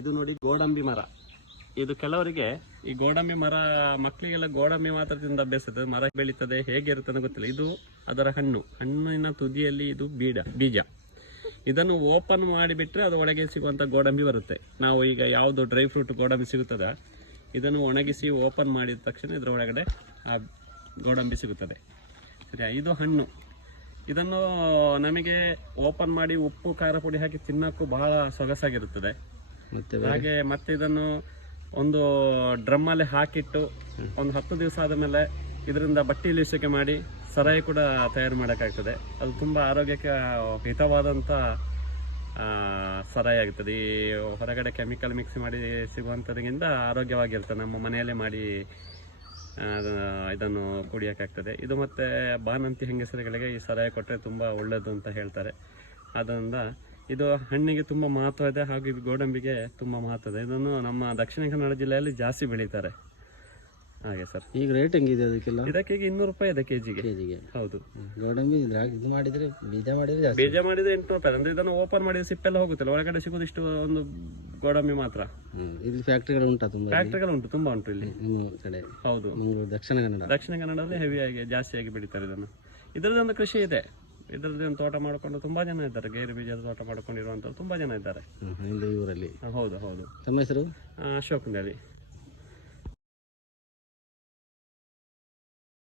ಇದು ನೋಡಿ ಗೋಡಂಬಿ ಮರ. ಇದು ಕೆಲವರಿಗೆ ಈ ಗೋಡಂಬಿ ಮರ, ಮಕ್ಕಳಿಗೆಲ್ಲ ಗೋಡಂಬಿ ಮಾತ್ರ ತಿಂದ ಅಭ್ಯಾಸ ಇರ್ತದೆ. ಮರ ಬೆಳೀತದೆ ಹೇಗಿರುತ್ತೆ ಗೊತ್ತಿಲ್ಲ. ಇದು ಅದರ ಹಣ್ಣಿನ ತುದಿಯಲ್ಲಿ ಇದು ಬೀಜ. ಇದನ್ನು ಓಪನ್ ಮಾಡಿಬಿಟ್ರೆ ಅದು ಒಳಗೆ ಸಿಗುವಂಥ ಗೋಡಂಬಿ ಬರುತ್ತೆ. ನಾವು ಈಗ ಯಾವುದು ಡ್ರೈ ಫ್ರೂಟ್ ಗೋಡಂಬಿ ಸಿಗುತ್ತದೆ, ಇದನ್ನು ಒಣಗಿಸಿ ಓಪನ್ ಮಾಡಿದ ತಕ್ಷಣ ಇದರ ಒಳಗಡೆ ಆ ಗೋಡಂಬಿ ಸಿಗುತ್ತದೆ. ಸರಿಯಾ? ಇದು ಹಣ್ಣು. ಇದನ್ನು ನಮಗೆ ಓಪನ್ ಮಾಡಿ ಉಪ್ಪು ಖಾರ ಪುಡಿ ಹಾಕಿ ತಿನ್ನೋಕ್ಕೂ ಬಹಳ ಸೊಗಸಾಗಿರುತ್ತದೆ. ಹಾಗೆ ಮತ್ತೆ ಇದನ್ನು ಒಂದು ಡ್ರಮ್ಮಲ್ಲಿ ಹಾಕಿಟ್ಟು ಒಂದು 10 ದಿವಸ ಆದ ಮೇಲೆ ಇದರಿಂದ ಬಟ್ಟೆ ಇಳಿಸುವಿಕೆ ಮಾಡಿ ಸರಾಯಿ ಕೂಡ ತಯಾರು ಮಾಡೋಕ್ಕಾಗ್ತದೆ. ಅದು ತುಂಬ ಆರೋಗ್ಯಕ್ಕೆ ಹಿತವಾದಂಥ ಸರಾಯಿ ಆಗ್ತದೆ. ಈ ಹೊರಗಡೆ ಕೆಮಿಕಲ್ ಮಿಕ್ಸ್ ಮಾಡಿ ಸಿಗುವಂಥದ್ರಿಂದ ಆರೋಗ್ಯವಾಗಿರ್ತದೆ. ನಮ್ಮ ಮನೆಯಲ್ಲೇ ಮಾಡಿ ಇದನ್ನು ಕುಡಿಯೋಕ್ಕಾಗ್ತದೆ. ಇದು ಮತ್ತು ಬಾಣಂತಿ ಹೆಂಗಸರುಗಳಿಗೆ ಈ ಸರಾಯಿ ಕೊಟ್ಟರೆ ತುಂಬ ಒಳ್ಳೆಯದು ಅಂತ ಹೇಳ್ತಾರೆ. ಆದ್ದರಿಂದ ಇದು ಹಣ್ಣಿಗೆ ತುಂಬ ಮಹತ್ವ ಇದೆ, ಹಾಗೂ ಇದು ಗೋಡಂಬಿಗೆ ತುಂಬ ಮಹತ್ವ ಇದೆ. ಇದನ್ನು ನಮ್ಮ ದಕ್ಷಿಣ ಕನ್ನಡ ಜಿಲ್ಲೆಯಲ್ಲಿ ಜಾಸ್ತಿ ಬೆಳೀತಾರೆ. ಹಾಗೆ ಸರ್. ಈಗ ರೇಟ್ ಹೆಂಗಿದೆ ಅದಕ್ಕೆಲ್ಲ? ಇದಕ್ಕೆ ಈಗ 200 ರೂಪಾಯಿ ಇದೆ ಕೆಜಿಗೆ. ಹೌದು. ಗೋಡಂಬಿ ಇದು ಮಾಡಿದರೆ ಬೀಜ ಮಾಡಿದರೆ $800 ಅಂದ್ರೆ ಇದನ್ನು ಓಪನ್ ಮಾಡಿದ್ರೆ ಸಿಪ್ಪೆಲ್ಲ ಹೋಗುತ್ತಲ್ಲ, ಒಳಗಡೆ ಸಿಗೋದು ಇಷ್ಟು ಒಂದು ಗೋಡಂಬಿ ಮಾತ್ರ. ಇಲ್ಲಿ ಫ್ಯಾಕ್ಟ್ರಿಗಳು ಉಂಟಾ? ಫ್ಯಾಕ್ಟ್ರಿಗಳು ಉಂಟು, ತುಂಬಾ ಉಂಟು ಇಲ್ಲಿ ಕಡೆ. ಹೌದು, ದಕ್ಷಿಣ ಕನ್ನಡದಲ್ಲಿ ಹೆವಿಯಾಗಿ ಜಾಸ್ತಿಯಾಗಿ ಬೆಳೀತಾರೆ ಇದನ್ನು. ಇದರದೊಂದು ಕೃಷಿ ಇದೆ. ಇದರದ್ದು ತೋಟ ಮಾಡಿಕೊಂಡು ತುಂಬಾ ಜನ ಇದ್ದಾರೆ. ಗೇರು ಬೀಜದ ತೋಟ ಮಾಡ್ಕೊಂಡಿರುವಂತ ತುಂಬಾ ಜನ ಇದ್ದಾರೆ ಊರಲ್ಲಿ. ಹೌದು ಹೌದು. ತಮ್ಮ ಹೆಸರು? ಅಶೋಕ್.